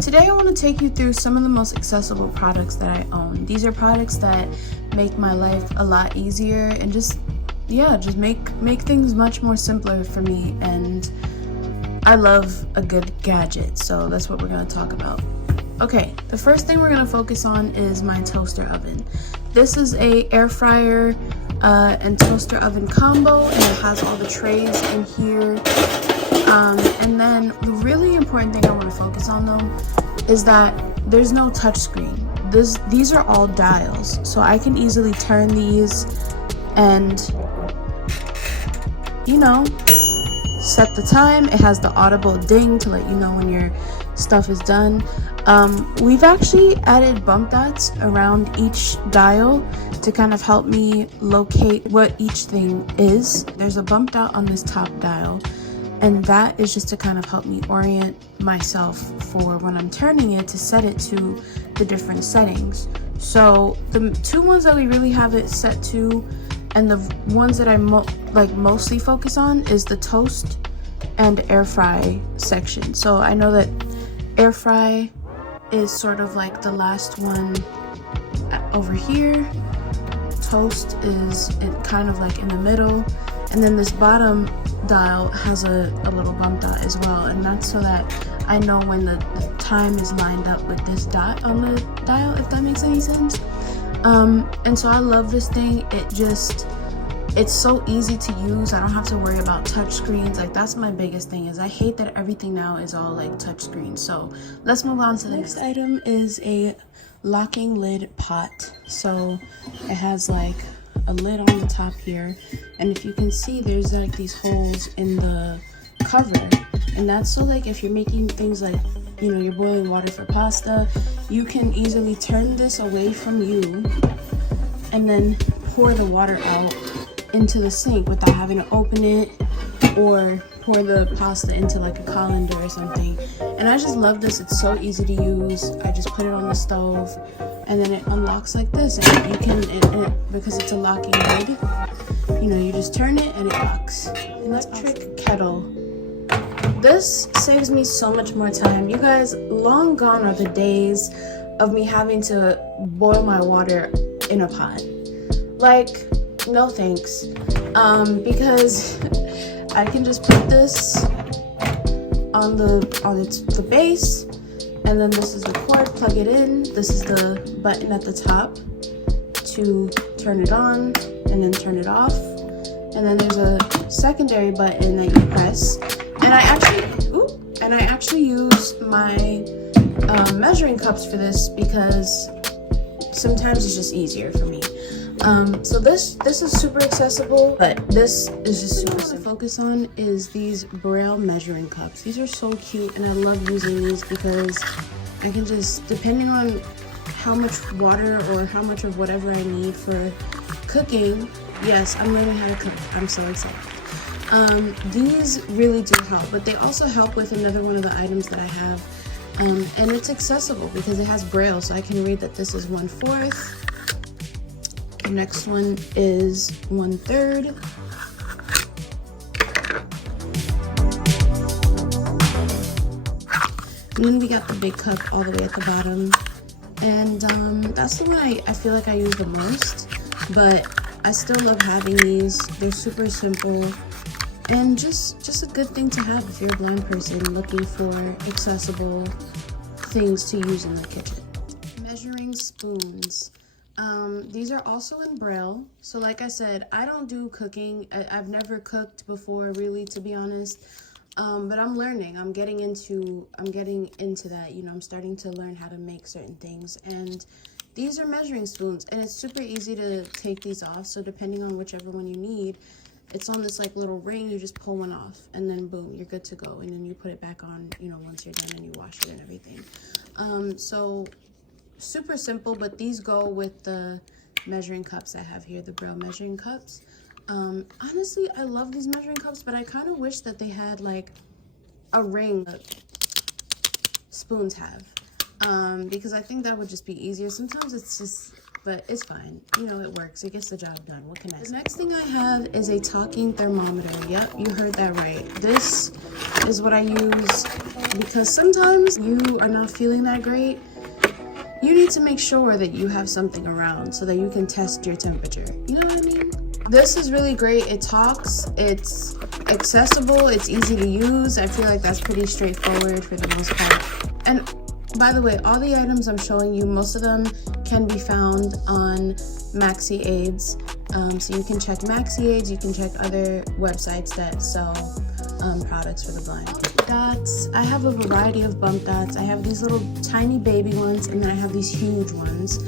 Today I want to take you through some of the most accessible products that I own. These are products that make my life a lot easier and just make things much more simpler for me, and I love a good gadget, so that's what we're going to talk about. Okay, the first thing we're going to focus on is my toaster oven. This is a air fryer and toaster oven combo, and it has all the trays in here. And then the really important thing I want to focus on though is that there's no touch screen. These are all dials, so I can easily turn these and, set the time. It has the audible ding to let you know when your stuff is done. We've actually added bump dots around each dial to kind of help me locate what each thing is. There's a bump dot on this top dial, and that is just to kind of help me orient myself for when I'm turning it to set it to the different settings. So the two ones that we really have it set to, and the ones that I mostly focus on, is the toast and air fry section. So I know that air fry is sort of like the last one over here. Toast is kind of like in the middle, and then this bottom dial has a little bump dot as well, and that's so that I know when the time is lined up with this dot on the dial, if that makes any sense. And so I love this thing. It's so easy to use. I don't have to worry about touch screens. Like, that's my biggest thing, is I hate that everything now is all like touch screen. So let's move on to the next item. Is a locking lid pot. So it has like a lid on the top here, and if you can see, there's like these holes in the cover, and that's so like if you're making things like, you're boiling water for pasta, you can easily turn this away from you and then pour the water out into the sink without having to open it or pour the pasta into like a colander or something. And I just love this. It's so easy to use. I just put it on the stove, and then it unlocks like this, and you can, because it's a locking lid, you just turn it and it locks. Electric kettle. This saves me so much more time. You guys, long gone are the days of me having to boil my water in a pot. Like, no thanks. Because I can just put this on the base, and then this is the cord, plug it in. This is the button at the top to turn it on and then turn it off. And then there's a secondary button that you press. And I actually use my measuring cups for this, because sometimes it's just easier for me. So this is super accessible, but this is just super simple. What I focus on is these Braille measuring cups. These are so cute, and I love using these because I can just, depending on how much water or how much of whatever I need for cooking. Yes, I'm learning how to cook. I'm so excited. These really do help, but they also help with another one of the items that I have, and it's accessible because it has Braille, so I can read that this is 1/4. The next one is 1/3. And then we got the big cup all the way at the bottom, and that's the one I feel like I use the most, but I still love having these. They're super simple, and just a good thing to have if you're a blind person looking for accessible things to use in the kitchen. Measuring spoons. These are also in Braille. So like I said, I don't do cooking. I've never cooked before, really, to be honest. But I'm learning. I'm getting into that. I'm starting to learn how to make certain things. And these are measuring spoons, and it's super easy to take these off. So depending on whichever one you need, it's on this like little ring. You just pull one off, and then boom, you're good to go. And then you put it back on, once you're done, and you wash it and everything. So super simple, but these go with the measuring cups I have here, the Braille measuring cups. Honestly, I love these measuring cups, but I kind of wish that they had like a ring that spoons have, because I think that would just be easier. Sometimes it's just, but it's fine. It works. It gets the job done. What can I say? The next thing I have is a talking thermometer. Yep, you heard that right. This is what I use because sometimes you are not feeling that great. You need to make sure that you have something around so that you can test your temperature. You know what I mean? This is really great. It talks, it's accessible, it's easy to use. I feel like that's pretty straightforward for the most part. And by the way, all the items I'm showing you, most of them can be found on Maxi Aids. So you can check Maxi Aids, you can check other websites that sell products for the blind. Dots, I have a variety of bump dots. I have these little tiny baby ones, and then I have these huge ones.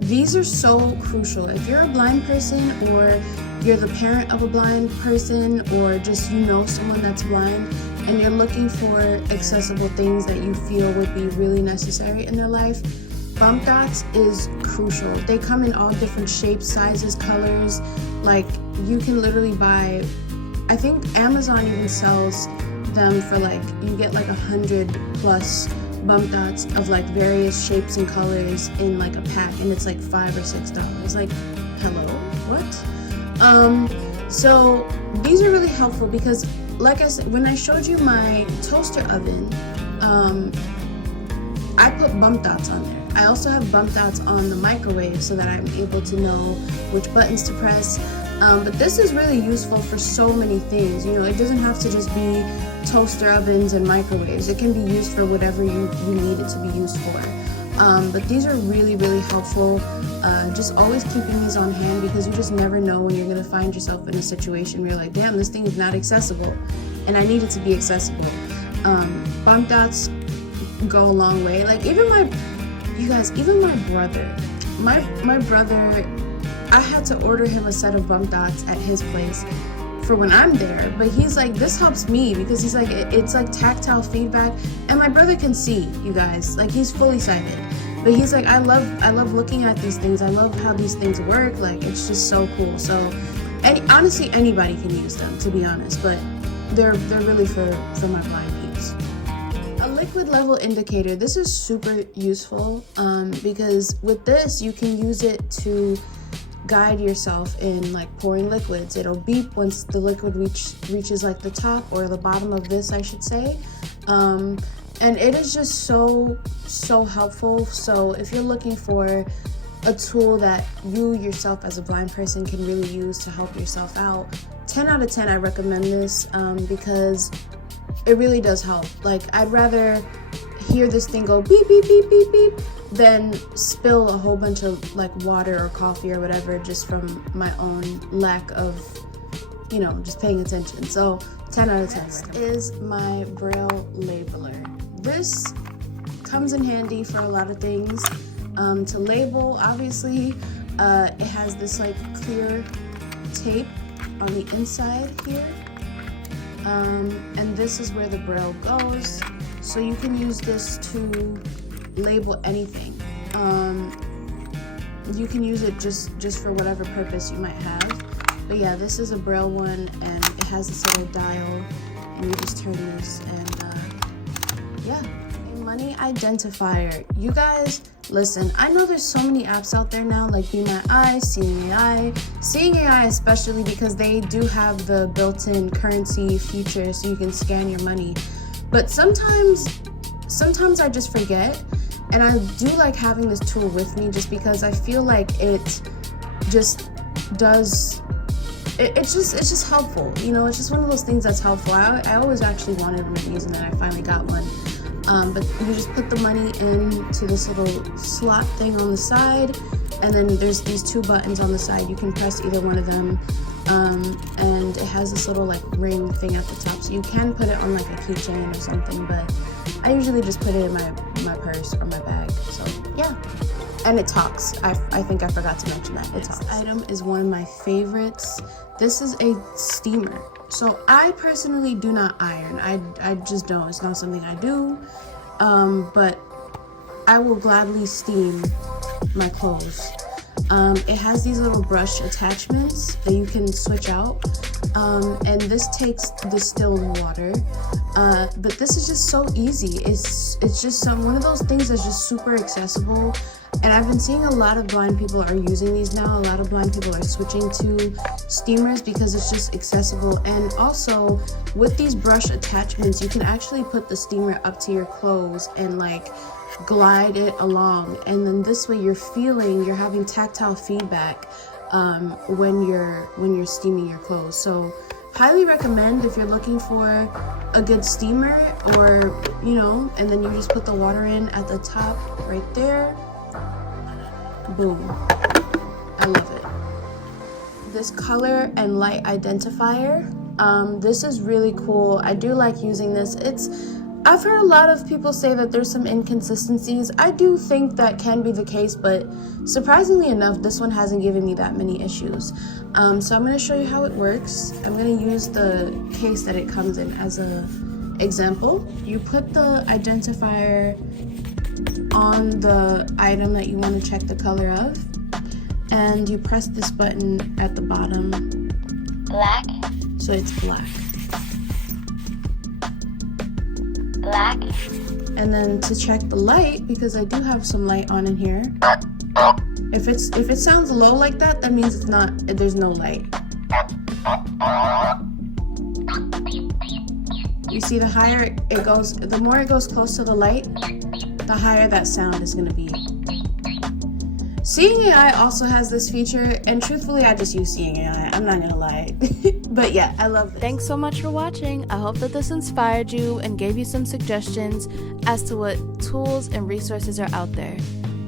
These are so crucial. If you're a blind person, or you're the parent of a blind person, or just you know someone that's blind, and you're looking for accessible things that you feel would be really necessary in their life, bump dots is crucial. They come in all different shapes, sizes, colors. Like, you can literally buy, I think Amazon even sells them for like, you get like 100+ bump dots of like various shapes and colors in like a pack, and it's like $5 or $6. Like, hello, what? So these are really helpful because, like I said, when I showed you my toaster oven, I put bump dots on there. I also have bump dots on the microwave so that I'm able to know which buttons to press. But this is really useful for so many things. You know, it doesn't have to just be toaster ovens and microwaves. It can be used for whatever you need it to be used for. But these are really, really helpful. Just always keeping these on hand, because you just never know when you're going to find yourself in a situation where you're like, damn, this thing is not accessible and I need it to be accessible. Bump dots go a long way. Like, even my brother, my brother, I had to order him a set of bump dots at his place for when I'm there, but he's like, this helps me, because he's like, it's like tactile feedback, and my brother can see, you guys, like, he's fully sighted, but he's like, I love looking at these things, I love how these things work, like, it's just so cool. So, honestly, anybody can use them, to be honest, but they're really for my blind peeps. A liquid level indicator, this is super useful, because with this, you can use it to guide yourself in like pouring liquids. It'll beep once the liquid reaches like the top or the bottom of this, I should say. And it is just so helpful. So if you're looking for a tool that you yourself as a blind person can really use to help yourself out, 10 out of 10 I recommend this, because it really does help. Like, I'd rather hear this thing go beep beep beep beep beep than spill a whole bunch of like water or coffee or whatever just from my own lack of, you know, just paying attention. So 10 out of 10. Next is my Braille labeler. This comes in handy for a lot of things. To label, obviously, it has this like clear tape on the inside here. And this is where the Braille goes. So you can use this to label anything. You can use it just for whatever purpose you might have. But yeah, this is a Braille one, and it has this little dial, and you just turn this, and yeah. A money identifier. You guys, listen, I know there's so many apps out there now, like Be My Eye, Seeing AI especially, because they do have the built-in currency feature so you can scan your money. But sometimes I just forget, and I do like having this tool with me just because I feel like it just does, it's just helpful, you know. It's just one of those things that's helpful. I always actually wanted one of these, and then I finally got one. But you just put the money into this little slot thing on the side, and then there's these two buttons on the side. You can press either one of them, and it has this little like ring thing at the top, so you can put it on like a keychain or something, but I usually just put it in my purse or my bag. So yeah. And it talks. I think I forgot to mention that. It talks. This item is one of my favorites. This is a steamer. So I personally do not iron. I just don't. It's not something I do. But I will gladly steam my clothes. It has these little brush attachments that you can switch out. and this takes distilled water, but this is just so easy. It's just one of those things that's just super accessible, and I've been seeing a lot of blind people are using these now. A lot of blind people are switching to steamers because it's just accessible. And also with these brush attachments, you can actually put the steamer up to your clothes and like glide it along, and then this way you're having tactile feedback when you're steaming your clothes. So highly recommend if you're looking for a good steamer, or and then you just put the water in at the top right there. Boom. I love it. This color and light identifier, this is really cool. I do like using this. I've heard a lot of people say that there's some inconsistencies. I do think that can be the case, but surprisingly enough, this one hasn't given me that many issues. So I'm going to show you how it works. I'm going to use the case that it comes in as an example. You put the identifier on the item that you want to check the color of, and you press this button at the bottom. Black. So it's black. Black. And then to check the light, because I do have some light on in here. If it sounds low like that, that means there's no light. You see, the higher it goes, the more it goes close to the light, the higher that sound is going to be. Seeing AI also has this feature, and truthfully, I just use Seeing AI. I'm not gonna lie. But yeah, I love this. Thanks so much for watching. I hope that this inspired you and gave you some suggestions as to what tools and resources are out there.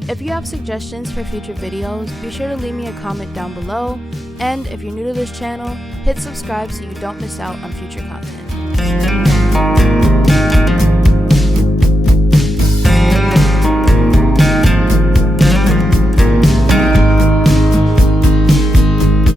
If you have suggestions for future videos, be sure to leave me a comment down below. And if you're new to this channel, hit subscribe so you don't miss out on future content.